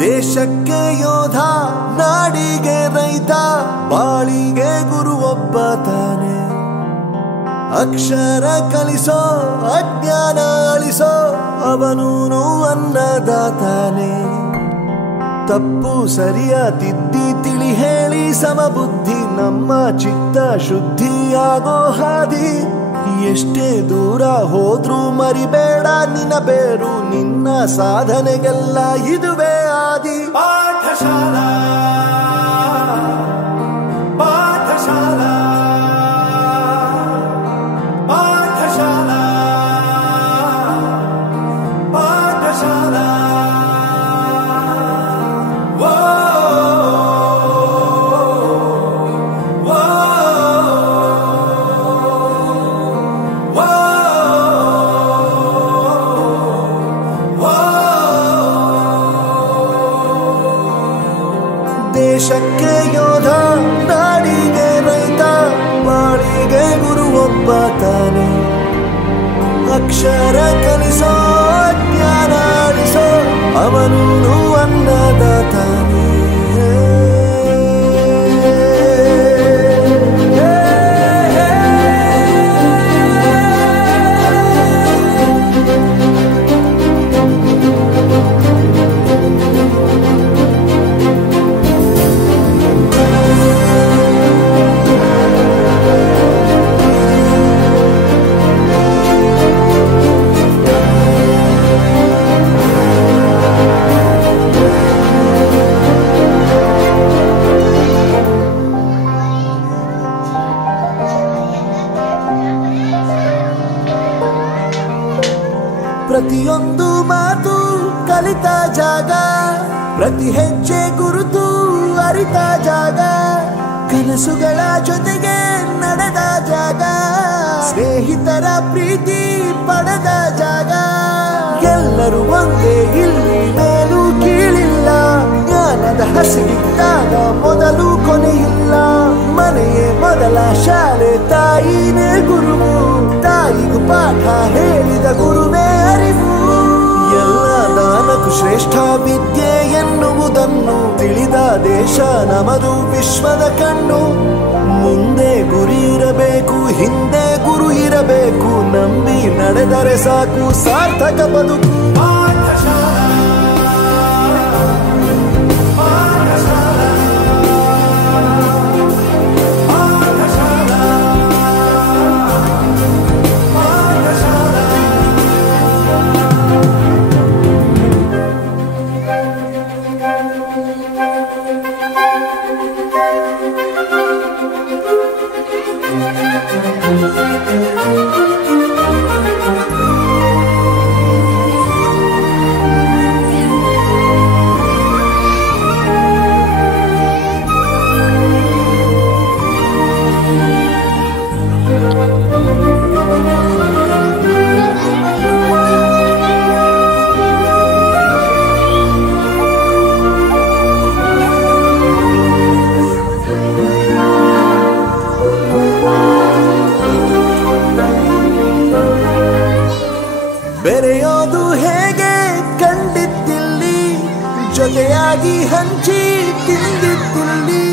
ದೇಶಕ್ಕೆ ಯೋಧ ನಾಡಿಗೆ ರೈತ ಬಾಳಿಗೆ ಗುರು ಒಬ್ಬ ತಾನೆ ಅಕ್ಷರ ಕಲಿಸೋ ಅಜ್ಞಾನ ಅಳಿಸೋ ಅವನೂನು ಅನ್ನದಾತಾನೆ ತಪ್ಪು ಸರಿಯ ತಿದ್ದಿ ತಿಳಿ ಹೇಳಿ ಸಮಬುದ್ಧಿ ನಮ್ಮ ಚಿತ್ತ ಶುದ್ಧಿಯಾಗೋ ಹಾದಿ ಎಷ್ಟೇ ದೂರ ಹೋದ್ರೂ ಮರಿಬೇಡ ನಿನ್ನ ಬೇರು ನಿನ್ನ ಸಾಧನೆಗೆಲ್ಲ ಇದುವೇ ಆದಿ ಪಾಠಶಾಲಾ ಪಾಠಶಾಲಾ ಪಾಠಶಾಲಾ ಪಾಠಶಾಲಾ ದೇಶಕ್ಕೆ ಯೋಧ ನಾಡಿಗೆ ರೈತ ಬಾಳಿಗೆ ಗುರು ಒಬ್ಬ ತಾನೆ ಅಕ್ಷರ ಕಲಿಸೋ ಜ್ಞಾನ ಅಳಿಸೋ ಅವನೂನು ಅನ್ನದಾತಾನೆ ಪ್ರತಿಯೊಂದು ಮಾತು ಕಲಿತ ಜಾಗ ಪ್ರತಿ ಹೆಜ್ಜೆ ಗುರುತು ಅರಿತ ಜಾಗ ಕನಸುಗಳ ಜೊತೆಗೆ ನಡೆದ ಜಾಗ ಸ್ನೇಹಿತರ ಪ್ರೀತಿ ಪಡೆದ ಜಾಗ ಎಲ್ಲರೂ ಒಂದೇ ಇಲ್ಲಿ ಮೇಲೂ ಕೀಳಿಲ್ಲ ಜ್ಞಾನದ ಹಸಿವಿದ್ದಾಗ ಮೊದಲು ಕೊನೆಯಿಲ್ಲ ಮನೆಯೇ ಮೊದಲ ಶಾಲೆ ತಾಯಿನೇ ಗುರುವು ತಾಯಿಗೂ ಪಾಠ ಹೇಳಿದ ಗುರುವೇ ಅರಿವು ಎಲ್ಲ ದಾನಕ್ಕೂ ಶ್ರೇಷ್ಠ ವಿದ್ಯೆ ಎನ್ನುವುದನ್ನು ತಿಳಿದ ದೇಶ ನಮದು ವಿಶ್ವದ ಕಣ್ಣು ಮುಂದೆ ಗುರಿ ಇರಬೇಕು ಹಿಂದೆ ಗುರು ಇರಬೇಕು ನಂಬಿ ನಡೆದರೆ ಸಾಕು ಸಾರ್ಥಕ ಬದುಕು ಬೆರೆಯೋದು ಹೇಗೆ ಕಂಡಿದ್ದಿಲ್ಲಿ ಜೊತೆಯಾಗಿ ಹಂಚಿ ತಿಂದಿದ್ದಿಲ್ಲಿ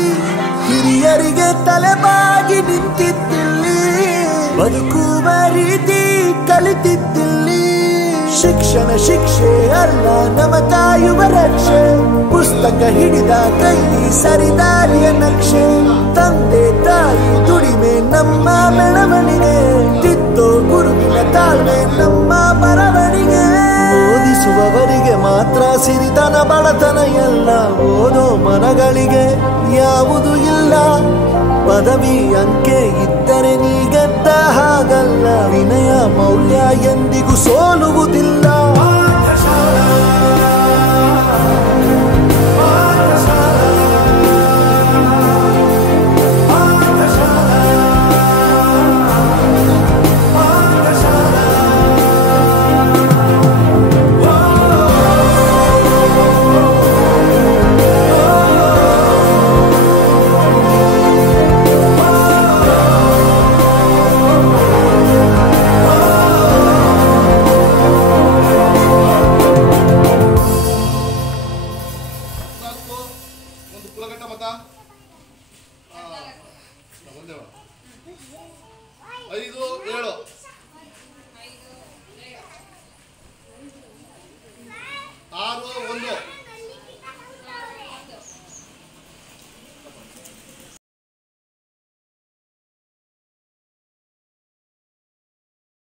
ಹಿರಿಯರಿಗೆ ತಲೆಬಾಗಿ ನಿಂತಿದ್ದಿಲ್ಲಿ ಬದುಕುವ ರೀತಿ ಕಲಿತಿದ್ದಿಲ್ಲಿ ಶಿಕ್ಷಣ ಶಿಕ್ಷೆ ಅಲ್ಲ ನಮ ಕಾಯುವ ರಕ್ಷೆ ಪುಸ್ತಕ ಹಿಡಿದ ಕೈ ಸರಿದಾರಿಯ ನಕ್ಷೆ ತಂದೆ ತಾಯಿ ದುಡಿಮೆ ನಮ್ಮ ಬೆಳವಣಿಗೆ ತಿದ್ದೋ ಗುರುವಿನ ತಾಳ್ಮೆ ನಮ್ಮ ಬರವಣಿಗೆ ಓದಿಸುವವರಿಗೆ ಮಾತ್ರ ಸಿರಿತನ ಬಡತನ ಎಲ್ಲ ಓದೋ ಮನಗಳಿಗೆ ಯಾವುದು ಇಲ್ಲ ಪದವಿ ಅಂಕೆ ಇದ್ದರೆ ನೀ ಗೆದ್ದ ಹಾಗಲ್ಲ ವಿನಯ ಮೌಲ್ಯ ಎಂದಿಗೂ ಸೋಲುವುದಿಲ್ಲ ಒಂದು